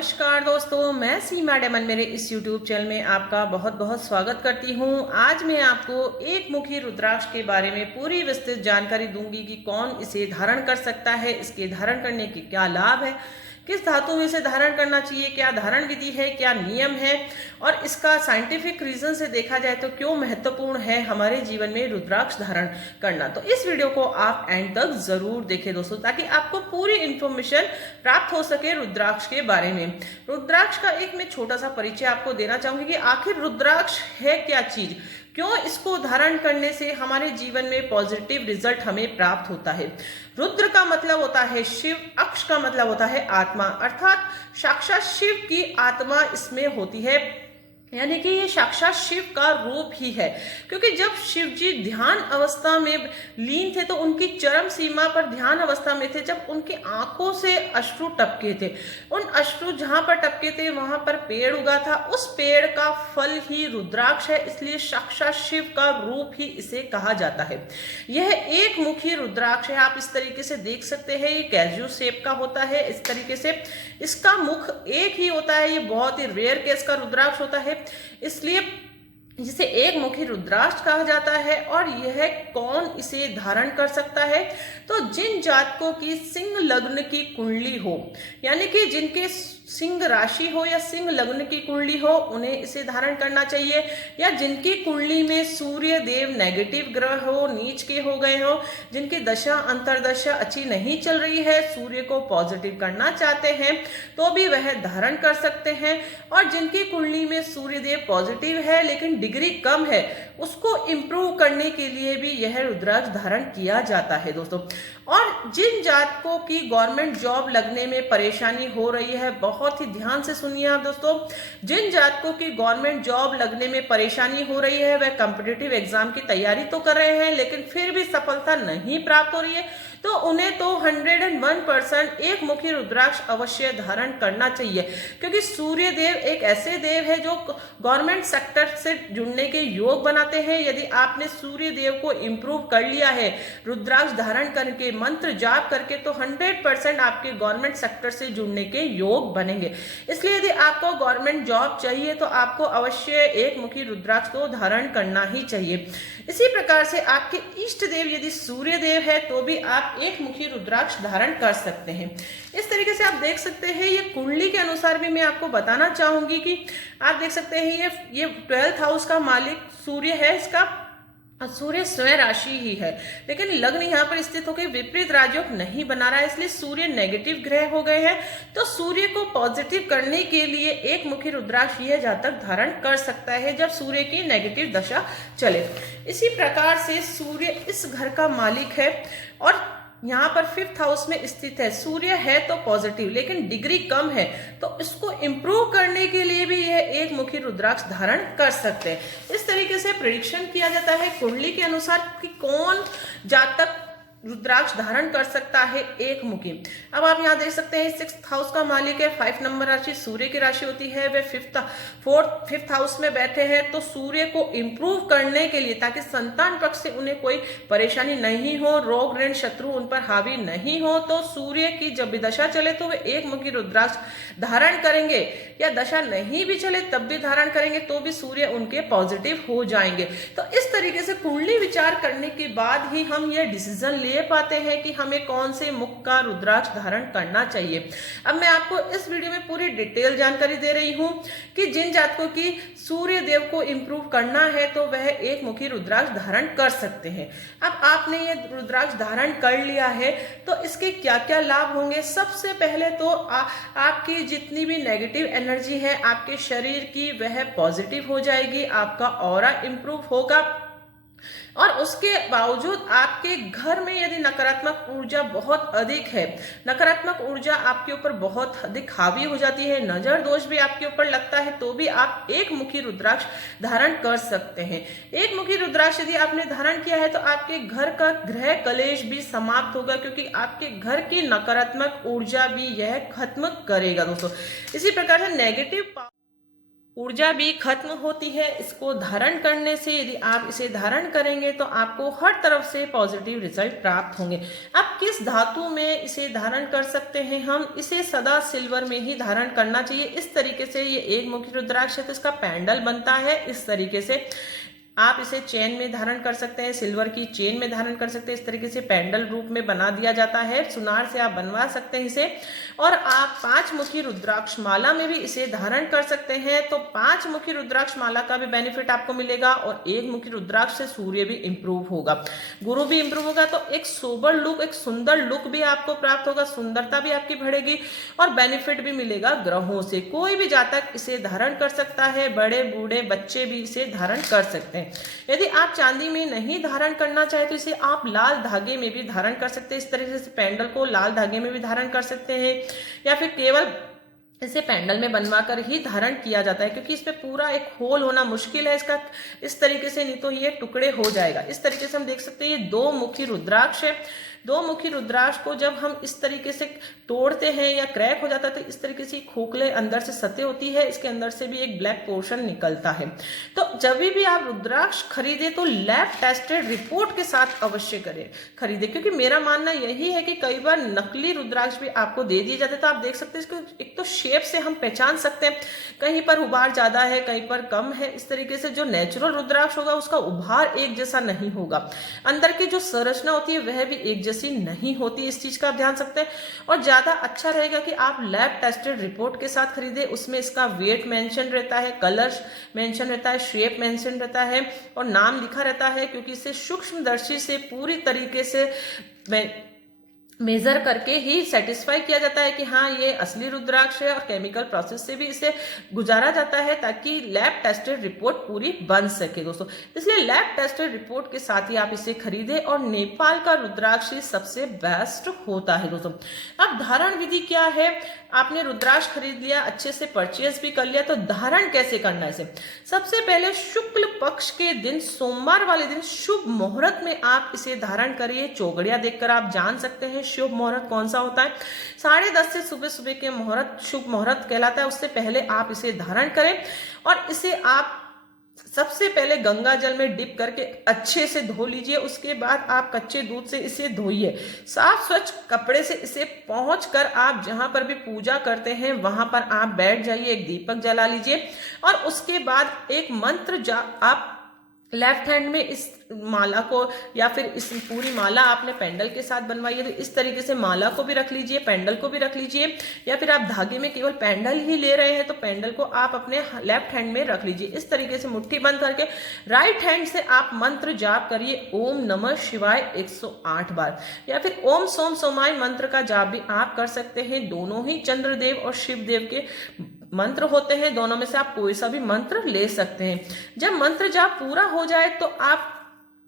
नमस्कार दोस्तों, मैं सीमा डेमन मेरे इस YouTube चैनल में आपका बहुत बहुत स्वागत करती हूं। आज मैं आपको एक मुखी रुद्राक्ष के बारे में पूरी विस्तृत जानकारी दूंगी कि कौन इसे धारण कर सकता है, इसके धारण करने के क्या लाभ है, किस धातु में इसे धारण करना चाहिए, क्या धारण विधि है, क्या नियम है और इसका साइंटिफिक रीजन से देखा जाए तो क्यों महत्वपूर्ण है हमारे जीवन में रुद्राक्ष धारण करना। तो इस वीडियो को आप एंड तक जरूर देखें दोस्तों, ताकि आपको पूरी इंफॉर्मेशन प्राप्त हो सके रुद्राक्ष के बारे में। रुद्राक्ष का एक मैं छोटा सा परिचय आपको देना चाहूंगी कि आखिर रुद्राक्ष है क्या चीज, क्यों इसको धारण करने से हमारे जीवन में पॉजिटिव रिजल्ट हमें प्राप्त होता है। रुद्र का मतलब होता है शिव, अक्ष का मतलब होता है आत्मा, अर्थात साक्षात शिव की आत्मा इसमें होती है, यानी कि ये साक्षात शिव का रूप ही है। क्योंकि जब शिव जी ध्यान अवस्था में लीन थे तो उनकी चरम सीमा पर ध्यान अवस्था में थे, जब उनकी आंखों से अश्रु टपके थे। उन अश्रु जहां पर टपके थे वहां पर पेड़ उगा था, उस पेड़ का फल ही रुद्राक्ष है, इसलिए साक्षात शिव का रूप ही इसे कहा जाता है। यह एक मुखी रुद्राक्ष है, आप इस तरीके से देख सकते हैं। ये कैजुअल शेप का होता है, इस तरीके से इसका मुख एक ही होता है। ये बहुत ही रेयर केस का रुद्राक्ष होता है, इसलिए जिसे एक मुखी रुद्राक्ष कहा जाता है। और यह कौन इसे धारण कर सकता है, तो जिन जातकों की सिंह लग्न की कुंडली हो, यानी कि जिनके सिंह राशि हो या सिंह लग्न की कुंडली हो, उन्हें इसे धारण करना चाहिए। या जिनकी कुंडली में सूर्य देव नेगेटिव ग्रह हो, नीच के हो गए हो, जिनकी दशा अंतरदशा अच्छी नहीं चल रही है, सूर्य को पॉजिटिव करना चाहते हैं तो भी वह धारण कर सकते हैं। और जिनकी कुंडली में सूर्य देव पॉजिटिव है लेकिन डिग्री कम है, उसको इंप्रूव करने के लिए भी यह रुद्राक्ष धारण किया जाता है दोस्तों। और जिन जातकों की गवर्नमेंट जॉब लगने में परेशानी हो रही है, बहुत ही ध्यान से सुनिए आप दोस्तों, जिन जातकों की गवर्नमेंट जॉब लगने में परेशानी हो रही है, वह कॉम्पिटिटिव एग्जाम की तैयारी तो कर रहे हैं लेकिन फिर भी सफलता नहीं प्राप्त हो रही है, तो उन्हें तो 101% एक मुखी रुद्राक्ष अवश्य धारण करना चाहिए। क्योंकि सूर्य देव एक ऐसे देव है जो गवर्नमेंट सेक्टर से जुड़ने के योग बनाते हैं। यदि आपने सूर्य देव को इंप्रूव कर लिया है रुद्राक्ष धारण करके, मंत्र जाप करके, तो 100% आपके गवर्नमेंट सेक्टर से जुड़ने के योग बनेंगे। इसलिए यदि आपको गवर्नमेंट जॉब चाहिए तो आपको अवश्य एक मुखी रुद्राक्ष को धारण करना ही चाहिए। इसी प्रकार से आपके इष्ट देव यदि सूर्य देव है तो भी आप एक मुखी रुद्राक्ष धारण कर सकते हैं। इस तरीके से आप देख सकते हैं। ये कुंडली के अनुसार भी मैं आपको बताना चाहूंगी कि आप देख सकते हैं ये 12th हाउस का मालिक सूर्य है, इसका सूर्य स्वयं राशि ही है, लेकिन लग्न यहाँ पर स्थित होकर विपरीत राजयोग नहीं बना रहा है, इसलिए सूर्य नेगेटिव ग्रह हो गए हैं। तो सूर्य को पॉजिटिव करने के लिए एक मुखी रुद्राक्ष यह जातक धारण कर सकता है जब सूर्य की नेगेटिव दशा चले। इसी प्रकार से सूर्य इस घर का मालिक है और यहाँ पर 5th हाउस में स्थित है। सूर्य है तो पॉजिटिव लेकिन डिग्री कम है, तो इसको इंप्रूव करने के लिए भी यह एक मुखी रुद्राक्ष धारण कर सकते हैं। इस तरीके से प्रेडिक्शन किया जाता है कुंडली के अनुसार कि कौन जातक रुद्राक्ष धारण कर सकता है एक मुखी। अब आप यहाँ देख सकते हैं 6th हाउस का मालिक है, 5 नंबर राशि सूर्य की राशि होती है, वे 5th हाउस में बैठे हैं। तो सूर्य को इंप्रूव करने के लिए, ताकि संतान पक्ष से उन्हें कोई परेशानी नहीं हो, रोग ऋण शत्रु उन पर हावी नहीं हो, तो सूर्य की जब भी दशा चले तो वे एक मुखी रुद्राक्ष धारण करेंगे, या दशा नहीं भी चले तब भी धारण करेंगे तो भी सूर्य उनके पॉजिटिव हो जाएंगे। तो इस तरीके से कुंडली विचार करने के बाद ही हम ये डिसीजन ले पाते हैं कि हमें कौन से मुख का रुद्राक्ष धारण करना चाहिए। अब मैं आपको इस वीडियो में पूरी डिटेल जानकारी दे रही हूं कि जिन जातकों की सूर्य देव को इंप्रूव करना है तो वह एक मुखी रुद्राक्ष धारण कर सकते हैं। अब आपने ये रुद्राक्ष धारण कर लिया है तो इसके क्या क्या लाभ होंगे। सबसे पहले तो आपकी जितनी भी नेगेटिव एनर्जी है आपके शरीर की, वह पॉजिटिव हो जाएगी, आपका ऑरा इंप्रूव होगा। और उसके बावजूद आपके घर में यदि नकारात्मक ऊर्जा बहुत अधिक है, नकारात्मक ऊर्जा आपके ऊपर बहुत अधिक हावी हो जाती है, नजर दोष भी आपके ऊपर लगता है, तो भी आप एक मुखी रुद्राक्ष धारण कर सकते हैं। एक मुखी रुद्राक्ष यदि आपने धारण किया है तो आपके घर का ग्रह कलेश भी समाप्त होगा, क्योंकि आपके घर की नकारात्मक ऊर्जा भी यह खत्म करेगा दोस्तों। इसी प्रकार से नेगेटिव ऊर्जा भी खत्म होती है। इसको धारण करने से, यदि आप इसे धारण करेंगे तो आपको हर तरफ से पॉजिटिव रिजल्ट प्राप्त होंगे। अब किस धातु में इसे धारण कर सकते हैं हम? इसे सदा सिल्वर में ही धारण करना चाहिए। इस तरीके से ये एक मुखी रुद्राक्ष है, तो इसका पेंडल बनता है इस तरीके से। आप इसे चेन में धारण कर सकते हैं, सिल्वर की चेन में धारण कर सकते हैं। इस तरीके से पेंडल रूप में बना दिया जाता है, सुनार से आप बनवा सकते हैं इसे। और आप 5 मुखी रुद्राक्ष माला में भी इसे धारण कर सकते हैं। तो 5 मुखी रुद्राक्ष माला का भी बेनिफिट आपको मिलेगा और 1 मुखी रुद्राक्ष से सूर्य भी इंप्रूव होगा, गुरु भी इंप्रूव होगा। तो एक सोबर लुक, एक सुंदर लुक भी आपको प्राप्त होगा, सुंदरता भी आपकी बढ़ेगी और बेनिफिट भी मिलेगा ग्रहों से। कोई भी जातक इसे धारण कर सकता है, बड़े बूढ़े बच्चे भी इसे धारण कर सकते हैं। यदि आप चांदी में नहीं धारण करना चाहे तो इसे आप लाल धागे में भी धारण कर सकते हैं। इस तरीके से पेंडल को लाल धागे में भी धारण कर सकते हैं, या फिर केवल इसे पेंडल में बनवा कर ही धारण किया जाता है, क्योंकि इसमें पूरा एक होल होना मुश्किल है इसका। इस तरीके से नहीं तो ये टुकड़े हो जाएगा। इस तरीके से हम देख सकते हैं ये 2 मुखी रुद्राक्ष है। 2 मुखी रुद्राक्ष को जब हम इस तरीके से तोड़ते हैं या क्रैक हो जाता है तो इस तरीके से खोखले अंदर से सतह होती है, इसके अंदर से भी एक ब्लैक पोर्शन निकलता है। तो जब भी आप रुद्राक्ष खरीदे तो लैब टेस्टेड रिपोर्ट के साथ अवश्य करें खरीदे, क्योंकि मेरा मानना यही है कि कई बार नकली रुद्राक्ष भी आपको दे दिए जाते हैं। तो आप देख सकते हैं इसको एक तो शेप से हम पहचान सकते हैं, कहीं पर उभार ज्यादा है, कहीं पर कम है। इस तरीके से जो नेचुरल रुद्राक्ष होगा उसका उभार एक जैसा नहीं होगा, अंदर की जो संरचना होती है वह भी एक जैसी नहीं होती। इस चीज का आप ध्यान सकते हैं। और ज्यादा अच्छा रहेगा कि आप लैब टेस्टेड रिपोर्ट के साथ खरीदे, उसमें इसका वेट मेंशन रहता है, कलर मेंशन रहता है, शेप मेंशन रहता है और नाम लिखा रहता है, क्योंकि इसे सूक्ष्मदर्शी से पूरी तरीके से मेजर करके ही सेटिस्फाई किया जाता है कि हाँ ये असली रुद्राक्ष है, और केमिकल प्रोसेस से भी इसे गुजारा जाता है ताकि लैब टेस्टेड रिपोर्ट पूरी बन सके दोस्तों। इसलिए लैब टेस्टेड रिपोर्ट के साथ ही आप इसे खरीदें, और नेपाल का रुद्राक्ष सबसे बेस्ट होता है दोस्तों। अब धारण विधि क्या है? आपने रुद्राक्ष खरीद लिया, अच्छे से परचेज भी कर लिया, तो धारण कैसे करना है इसे? सबसे पहले शुक्ल पक्ष के दिन, सोमवार वाले दिन शुभ मुहूर्त में आप इसे धारण करिए। चौगड़िया देखकर आप जान सकते हैं शुभ मुहूर्त कौन सा होता है। 10:30 से सुबह सुबह के मुहूर्त शुभ मुहूर्त कहलाता है। उससे पहले आप इसे धारण करें और इसे आप सबसे पहले गंगा जल में डिप करके अच्छे से धो लीजिए। उसके बाद आप कच्चे दूध से इसे धोइए, साफ स्वच्छ कपड़े से इसे पहुंच कर आप जहां पर भी पूजा करते हैं वहां पर आप बैठ जाइए, एक दीपक जला लीजिए और उसके बाद एक मंत्र आप लेफ्ट हैंड में इस माला को, या फिर इस पूरी माला आपने पेंडल के साथ बनवाई है तो इस तरीके से माला को भी रख लीजिए, पेंडल को भी रख लीजिए, या फिर आप धागे में केवल पेंडल ही ले रहे हैं तो पेंडल को आप अपने लेफ्ट हैंड में रख लीजिए। इस तरीके से मुट्ठी बंद करके राइट हैंड से आप मंत्र जाप करिए, ओम नमः शिवाय 108 बार, या फिर ओम सोम सोमाय मंत्र का जाप भी आप कर सकते हैं। दोनों ही चंद्रदेव और शिव देव के मंत्र होते हैं, दोनों में से आप कोई सा भी मंत्र ले सकते हैं। जब मंत्र जाप पूरा हो जाए तो आप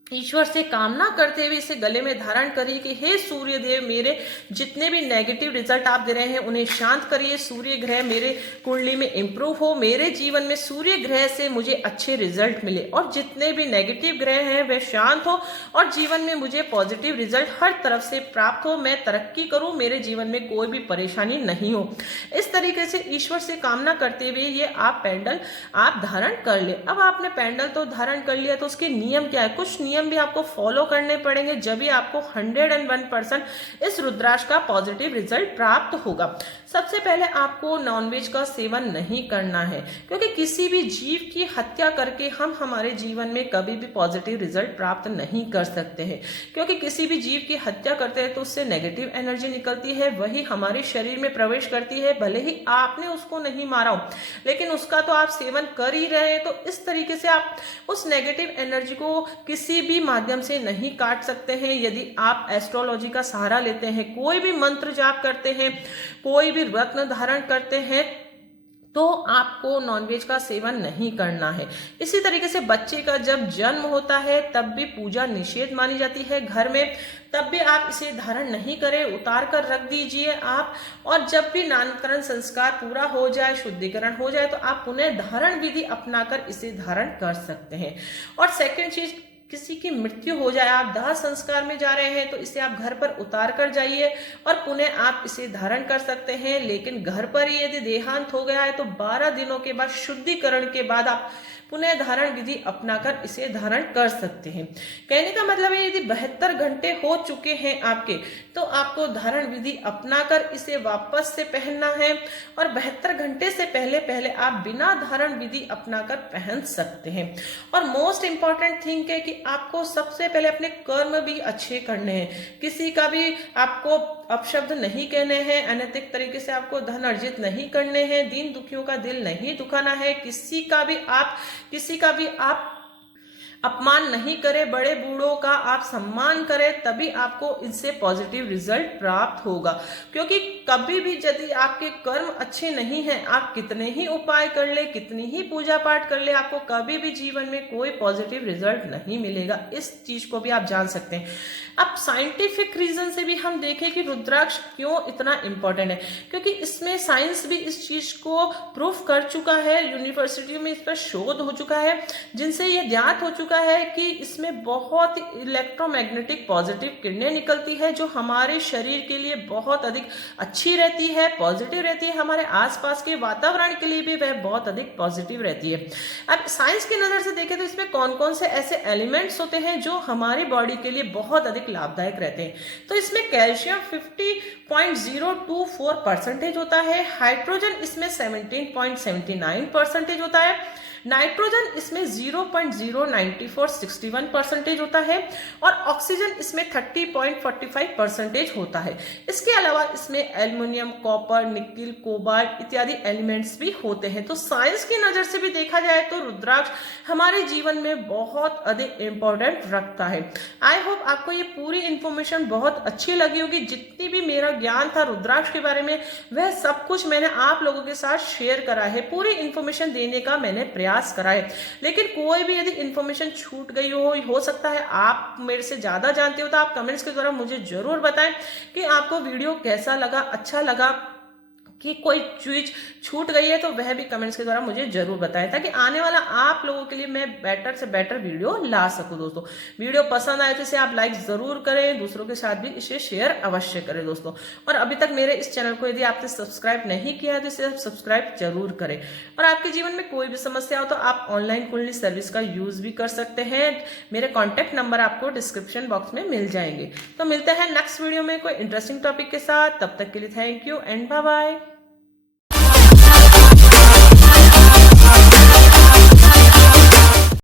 ईश्वर से कामना करते हुए इसे गले में धारण करिए कि हे सूर्य देव, मेरे जितने भी नेगेटिव रिजल्ट आप दे रहे हैं उन्हें शांत करिए। सूर्य ग्रह मेरे कुंडली में इंप्रूव हो, मेरे जीवन में सूर्य ग्रह से मुझे अच्छे रिजल्ट मिले, और जितने भी नेगेटिव ग्रह हैं वे शांत हो और जीवन में मुझे पॉजिटिव रिजल्ट हर तरफ से प्राप्त हो, मैं तरक्की करूं, मेरे जीवन में कोई भी परेशानी नहीं हो। इस तरीके से ईश्वर से कामना करते हुए ये आप पेंडल आप धारण कर ले। अब आपने पेंडल तो धारण कर लिया तो उसके नियम क्या है? कुछ नियम भी आपको फॉलो करने पड़ेंगे, जब भी आपको 101% इस रुद्राक्ष का पॉजिटिव रिजल्ट प्राप्त होगा। सबसे पहले आपको नॉनवेज का सेवन नहीं करना है, क्योंकि किसी भी जीव की हत्या करके हम हमारे जीवन में कभी भी पॉजिटिव रिजल्ट प्राप्त नहीं कर सकते हैं, क्योंकि किसी भी जीव की हत्या करते हैं तो उससे नेगेटिव एनर्जी निकलती है, वही हमारे शरीर में प्रवेश करती है। भले ही आपने उसको नहीं मारा हो लेकिन उसका तो आप सेवन कर ही रहे हैं। तो इस तरीके से आप उस नेगेटिव एनर्जी को किसी भी माध्यम से नहीं काट सकते हैं। यदि आप एस्ट्रोलॉजी का सहारा लेते हैं, कोई भी मंत्र जाप करते हैं, कोई भी रत्न धारण करते हैं, तो आपको नॉनवेज का सेवन नहीं करना है। इसी तरीके से बच्चे का जब जन्म होता है तब भी पूजा निषेध मानी जाती है घर में, तब भी आप इसे धारण नहीं करें, उतार कर रख दीजिए आप। और जब भी नामकरण संस्कार पूरा हो जाए, शुद्धिकरण हो जाए, तो आप पुनः धारण विधि अपनाकर इसे धारण कर सकते हैं। और सेकंड चीज किसी की मृत्यु हो जाए, आप दाह संस्कार में जा रहे हैं, तो इसे आप घर पर उतार कर जाइए और पुनः आप इसे धारण कर सकते हैं। लेकिन घर पर ही यदि देहांत हो गया है तो 12 दिनों के बाद शुद्धिकरण के बाद आप पुनः धारण विधि अपनाकर इसे धारण कर सकते हैं। कहने का मतलब है, यदि 72 घंटे हो चुके हैं आपके, तो आपको धारण विधि अपनाकर इसे वापस से पहनना है और 72 घंटे से पहले पहले आप बिना धारण विधि अपनाकर पहन सकते हैं। और मोस्ट इंपॉर्टेंट थिंग है कि आपको सबसे पहले अपने कर्म भी अच्छे करने हैं, किसी का भी आपको अपशब्द नहीं कहने हैं, अनैतिक तरीके से आपको धन अर्जित नहीं करने हैं, दीन दुखियों का दिल नहीं दुखाना है, किसी का भी आप अपमान नहीं करें, बड़े बूढ़ों का आप सम्मान करें, तभी आपको इनसे पॉजिटिव रिजल्ट प्राप्त होगा। क्योंकि कभी भी यदि आपके कर्म अच्छे नहीं हैं, आप कितने ही उपाय कर ले, कितनी ही पूजा पाठ कर ले, आपको कभी भी जीवन में कोई पॉजिटिव रिजल्ट नहीं मिलेगा। इस चीज को भी आप जान सकते हैं। अब साइंटिफिक रीजन से भी हम देखें कि रुद्राक्ष क्यों इतना इंपॉर्टेंट है, क्योंकि इसमें साइंस भी इस चीज को प्रूफ कर चुका है, यूनिवर्सिटी में इस पर शोध हो चुका है, जिनसे ये ज्ञात हो चुका है कि इसमें बहुत इलेक्ट्रोमैग्नेटिक पॉजिटिव किरणें निकलती है, जो हमारे शरीर के लिए बहुत अधिक अच्छी रहती है, पॉजिटिव रहती है। हमारे आसपास के वातावरण के लिए भी वह बहुत अधिक पॉजिटिव रहती है। अब साइंस की नजर से देखें तो इसमें कौन कौन से ऐसे एलिमेंट्स होते हैं जो हमारी बॉडी के लिए बहुत अधिक लाभदायक रहते हैं। तो इसमें कैल्शियम 50.024% होता है, हाइड्रोजन इसमें 17.79% होता है, नाइट्रोजन इसमें 0.09461% होता है और ऑक्सीजन इसमें 30.45% होता है। इसके अलावा इसमें एल्युमिनियम, कॉपर, निकिल, कोबाल्ट इत्यादि एलिमेंट्स भी होते हैं। तो साइंस की नजर से भी देखा जाए तो रुद्राक्ष हमारे जीवन में बहुत अधिक इंपॉर्टेंट रखता है। आई होप आपको ये पूरी इंफॉर्मेशन बहुत अच्छी लगी होगी। जितनी भी मेरा ज्ञान था रुद्राक्ष के बारे में, वह सब कुछ मैंने आप लोगों के साथ शेयर करा है, पूरी इंफॉर्मेशन देने का मैंने प्रयास करा है। लेकिन कोई भी यदि इंफॉर्मेशन छूट गई हो सकता है आप मेरे से ज्यादा जानते हो, तो आप कमेंट्स के द्वारा मुझे जरूर बताएं कि आपको वीडियो कैसा लगा, अच्छा लगा कि कोई चीज छूट गई है, तो वह भी कमेंट्स के द्वारा मुझे जरूर बताएं, ताकि आने वाला आप लोगों के लिए मैं बेटर से बेटर वीडियो ला सकूं। दोस्तों वीडियो पसंद आए तो इसे आप लाइक जरूर करें, दूसरों के साथ भी इसे शेयर अवश्य करें दोस्तों। और अभी तक मेरे इस चैनल को यदि आपने सब्सक्राइब नहीं किया है तो इसे सब्सक्राइब जरूर करें। और आपके जीवन में कोई भी समस्या हो तो आप ऑनलाइन कुंडली सर्विस का यूज भी कर सकते हैं। मेरे कॉन्टेक्ट नंबर आपको डिस्क्रिप्शन बॉक्स में मिल जाएंगे। तो मिलते हैं नेक्स्ट वीडियो में कोई इंटरेस्टिंग टॉपिक के साथ। तब तक के लिए thank you and bye bye.